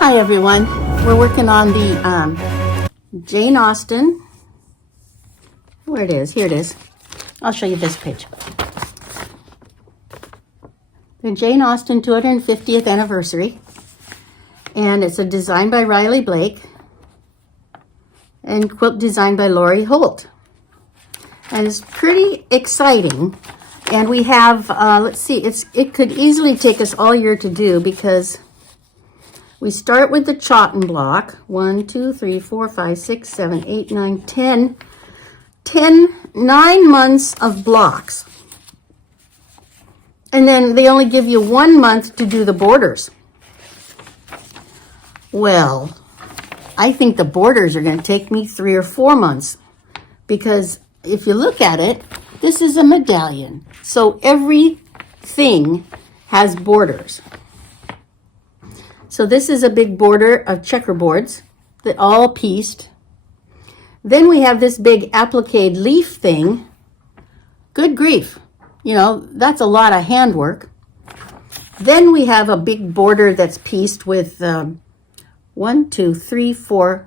Hi everyone, we're working on the Jane Austen. Where it is, here it is. I'll show you this page. The Jane Austen 250th anniversary, and it's a design by Riley Blake and quilt designed by Lori Holt. And it's pretty exciting. And we have, let's see, it could easily take us all year to do because we start with the Chawton block. 1, 2, 3, 4, 5, 6, 7, 8, 9, 10. 9 months of blocks. And then they only give you 1 month to do the borders. Well, I think the borders are going to take me 3 or 4 months because if you look at it, this is a medallion. So everything has borders. So this is a big border of checkerboards that all pieced. Then we have this big applique leaf thing. Good grief. You know, that's a lot of handwork. Then we have a big border that's pieced with 1, 2, 3, 4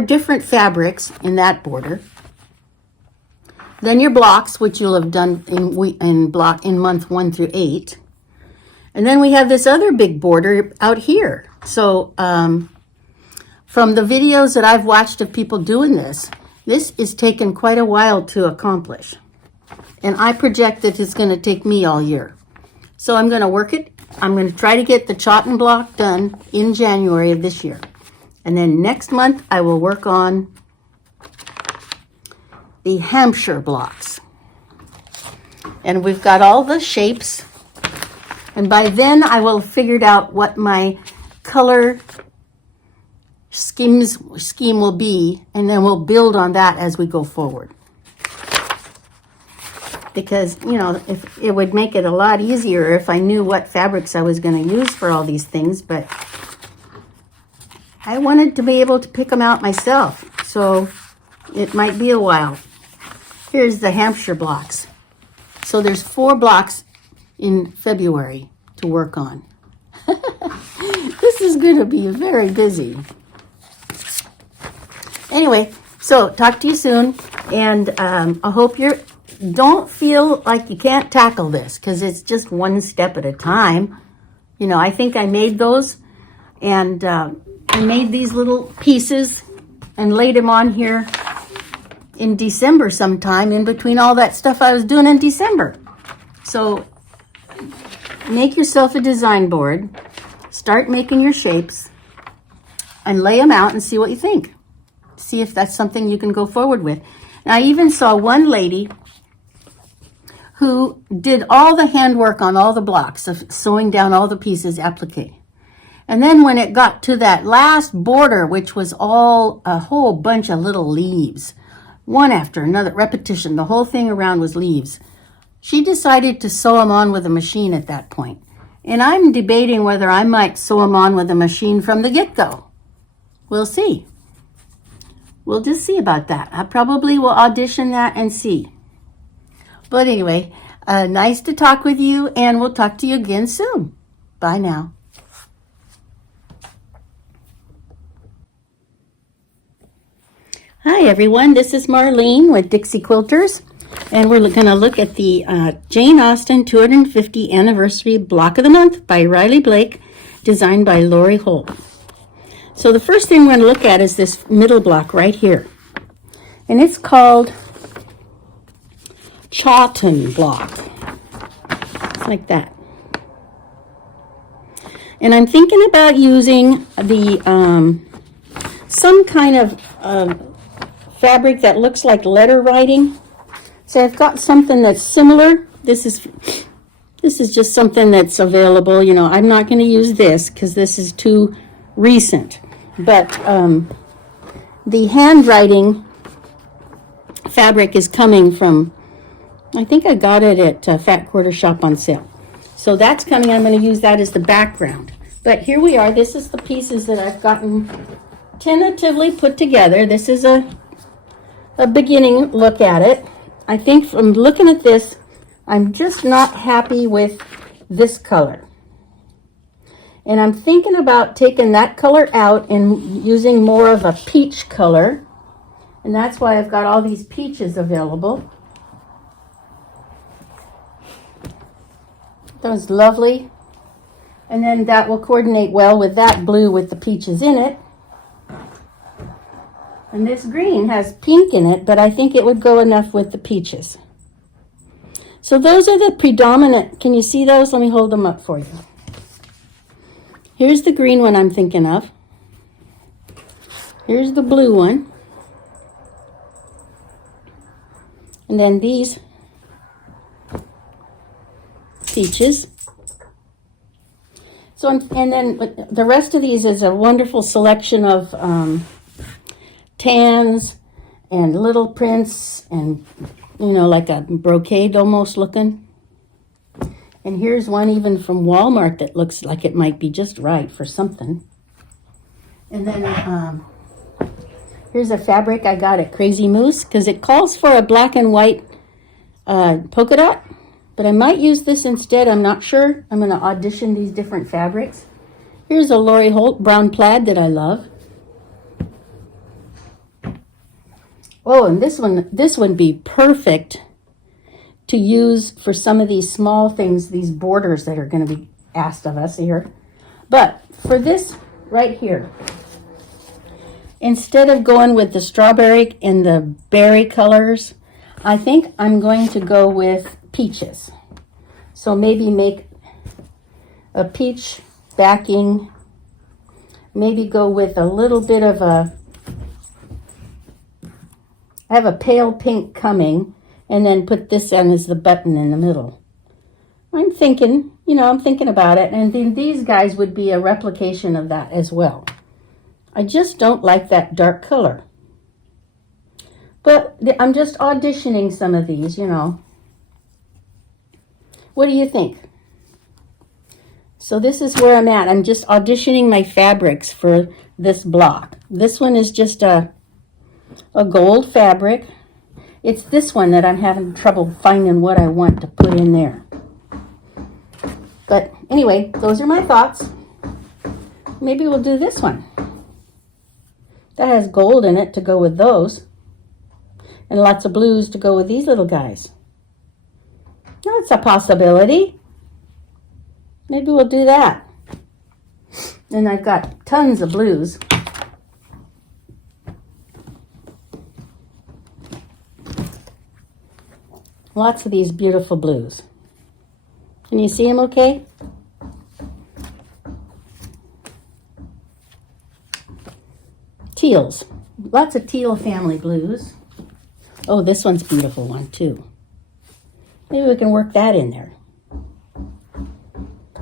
different fabrics in that border. Then your blocks, which you'll have done in month 1 through 8. And then we have this other big border out here. So from the videos that I've watched of people doing this is taken quite a while to accomplish. And I project that it's going to take me all year. So I'm going to work it. I'm going to try to get the Chawton block done in January of this year. And then next month I will work on the Hampshire blocks. And we've got all the shapes. And by then I will have figured out what my color scheme will be, and then we'll build on that as we go forward. Because, you know, if it would make it a lot easier if I knew what fabrics I was going to use for all these things, but I wanted to be able to pick them out myself, so it might be a while. Here's the Hampshire blocks. So there's 4 blocks in February to work on. This is going to be very busy. Anyway, so talk to you soon, and I hope don't feel like you can't tackle this because it's just 1 step at a time. You know, I think I made those, and I made these little pieces and laid them on here in December sometime, in between all that stuff I was doing in December. So make yourself a design board, start making your shapes, and lay them out and see what you think. See if that's something you can go forward with. Now, I even saw one lady who did all the handwork on all the blocks of sewing down all the pieces applique. And then when it got to that last border, which was all a whole bunch of little leaves, one after another, repetition, the whole thing around was leaves. She decided to sew them on with a machine at that point. And I'm debating whether I might sew them on with a machine from the get-go. We'll see. We'll just see about that. I probably will audition that and see. But anyway, nice to talk with you, and we'll talk to you again soon. Bye now. Hi everyone, this is Marlene with Dixie Quilters, and we're going to look at the Jane Austen 250 Anniversary Block of the Month by Riley Blake, designed by Lori Holt. So the first thing we're going to look at is this middle block right here, and it's called Chawton block. It's like that. And I'm thinking about using the some kind of fabric that looks like letter writing. So I've got something that's similar. This is just something that's available. You know, I'm not going to use this because this is too recent. But the handwriting fabric is coming from, I think I got it at Fat Quarter Shop on sale. So that's coming. I'm going to use that as the background. But here we are. This is the pieces that I've gotten tentatively put together. This is a beginning look at it. I think from looking at this, I'm just not happy with this color. And I'm thinking about taking that color out and using more of a peach color. And that's why I've got all these peaches available. That was lovely. And then that will coordinate well with that blue with the peaches in it. And this green has pink in it, but I think it would go enough with the peaches. So those are the predominant, can you see those? Let me hold them up for you. Here's the green one I'm thinking of. Here's the blue one. And then these peaches. So, and then the rest of these is a wonderful selection of tans and little prints and, you know, like a brocade almost looking. And here's one even from Walmart that looks like it might be just right for something. And then here's a fabric I got at Crazy Moose because it calls for a black and white polka dot. But I might use this instead. I'm not sure. I'm going to audition these different fabrics. Here's a Lori Holt brown plaid that I love. Oh, and this would be perfect to use for some of these small things, these borders that are going to be asked of us here. But for this right here, instead of going with the strawberry and the berry colors, I think I'm going to go with peaches. So maybe make a peach backing, maybe go with a little bit of a, I have a pale pink coming, and then put this in as the button in the middle. I'm thinking, you know, I'm thinking about it, and then these guys would be a replication of that as well. I just don't like that dark color. But I'm just auditioning some of these, you know. What do you think? So this is where I'm at. I'm just auditioning my fabrics for this block. This one is just a gold fabric. It's this one that I'm having trouble finding what I want to put in there. But anyway, those are my thoughts. Maybe we'll do this one. That has gold in it to go with those. And lots of blues to go with these little guys. That's a possibility. Maybe we'll do that. And I've got tons of blues. Lots of these beautiful blues. Can you see them okay? Teals. Lots of teal family blues. Oh, this one's a beautiful one too. Maybe we can work that in there.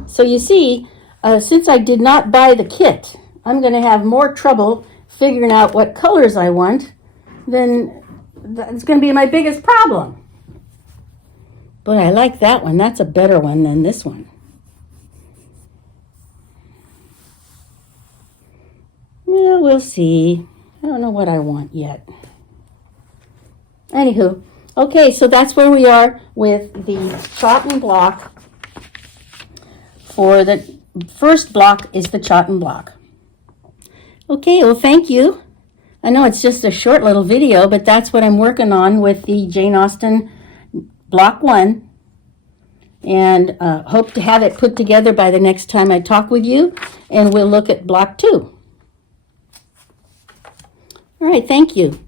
So you see, since I did not buy the kit, I'm going to have more trouble figuring out what colors I want. Then that's going to be my biggest problem. But I like that one. That's a better one than this one. Yeah, we'll see. I don't know what I want yet. Anywho, okay, so that's where we are with the Chawton block. For the first block is the Chawton block. Okay, well, thank you. I know it's just a short little video, but that's what I'm working on with the Jane Austen block 1. And hope to have it put together by the next time I talk with you. And we'll look at block 2. All right, thank you.